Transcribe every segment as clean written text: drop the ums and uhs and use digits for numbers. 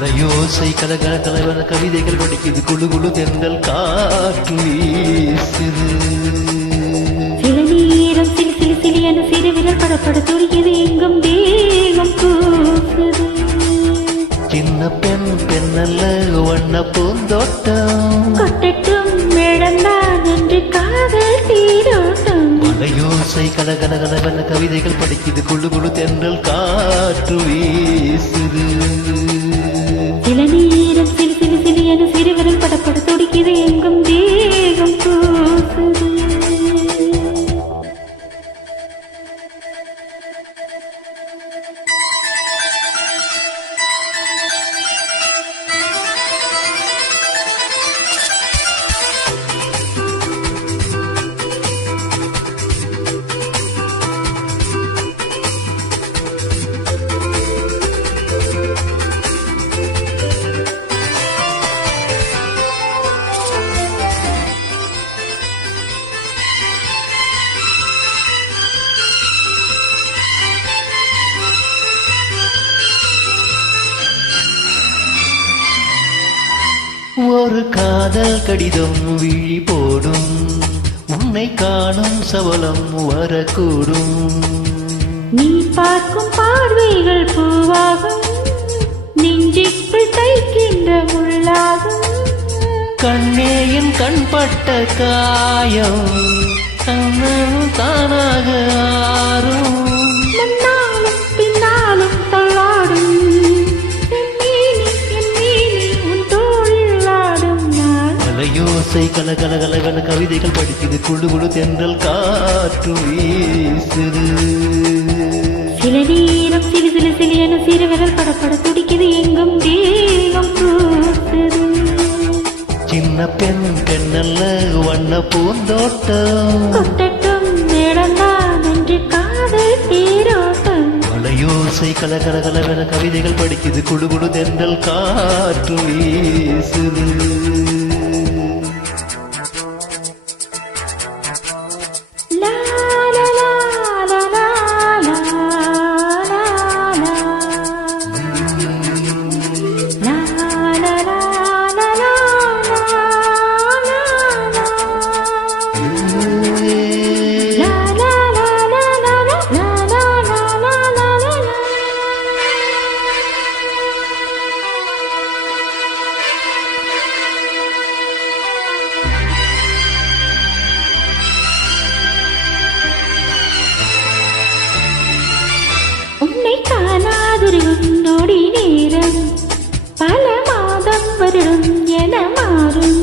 மலையோசை கலகல கலவன கவிதைகள் படிக்குது குழு குழு தென்றல் காற்று வீசுது. சில நேரம் சிலி சிலி சிலி என சிறு விரல் படப்பட துடிக்குது எங்கும் தேகம் கூசுது. சின்ன பெண் பெண்ணல்ல வண்ண பூந்தோட்டம் கொட்டட்டும் மேடந்தான் என்று காதல் தீரோட்டம். மலையோசை கலகல கலவன கவிதைகள் படிக்குது குழு குழு தென்றல் காற்று வீசுது. சில நேரம் சிலி சிலி சிலி என சிறு விரல் படப்பட துடிக்குது எங்கும் தேகம் கூசுது. ஒரு காதல் கடிதம் விழி போடும் உன்னை காணும் சபலம் வரக்கூடும். நீ பார்க்கும் பார்வைகள் பூவாகும் நெஞ்சுக்குள் தைக்கின்ற முள்ளாகும். கண்ணேயின் கண்பட்ட காயம் கண்ணனும் தானாக ஆறும். முன்னாலும் பின்னாலும் தள்ளாடும் மலையோசை கலகல கலவன கவிதைகள் படிக்குது குழு குழு தென்றல் காற்று வீசுது. சில நேரம் சிலு சிலு சிலு என சிறு விரல் படப்பட துடிக்குது எங்கும் தேகம் கூசுது. சின்ன பெண் பெண்ணல்ல வண்ண பூந்தோட்டம் கொட்டட்டும் மேடந்தான் என்று காதல் தேரோட்டம். மலையோசை கலகல கலவன கவிதைகள் படிக்குது குழு குழு தென்றல் காற்று வீசுது. லா லா லா லா லா லா லா லா. லா லா லா லா லா லா லா. லா லா லா லா லா லா லா லா லா லா. உன்னை காணாதொரு நொடி நேரம் பல மாதம் வருடம் என மாறும்.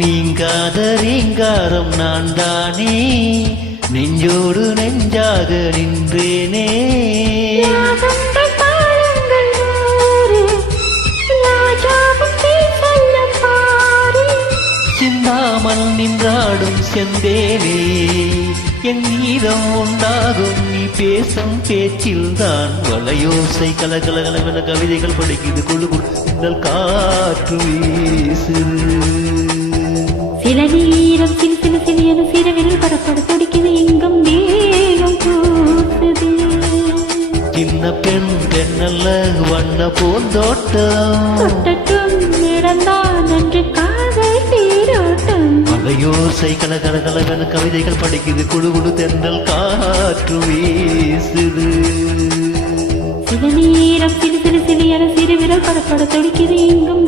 நீங்காத ரீங்காரம் நான் தானே நெஞ்சோடு நெஞ்சாக நின்றேனே. ராகங்கள் தாளங்கள் நூறு ராஜாவும் நீ சொல்ல பாரு. சிந்தாமல் நின்றாடும் செந்தேனே என் நீதம் உண்டாகும் நீ பேசும் பேச்சில்தான். வலையோசை கலகல கலவன கவிதைகள் படிக்குது குழு குழு தென்றல் காற்று வீசுது. சில நேரம் சிலு சிலு சிலு என சிறு விரல் படப்பட துடிக்குது எங்கும் தேகம் கூசுது. சின்ன பெண் பெண்ணல்ல வண்ண பூந்தோட்டம் கொட்டட்டும் இடந்தான் என்று காதல் தேரோட்டம். மலையோசை கலகல கலவன கவிதைகள் படிக்குது குழு குழு தென்றல் காற்று வீசுது. சில நேரம் சிலு சிலு சிலு என சிறு விரல் படப்பட துடிக்குது எங்கும்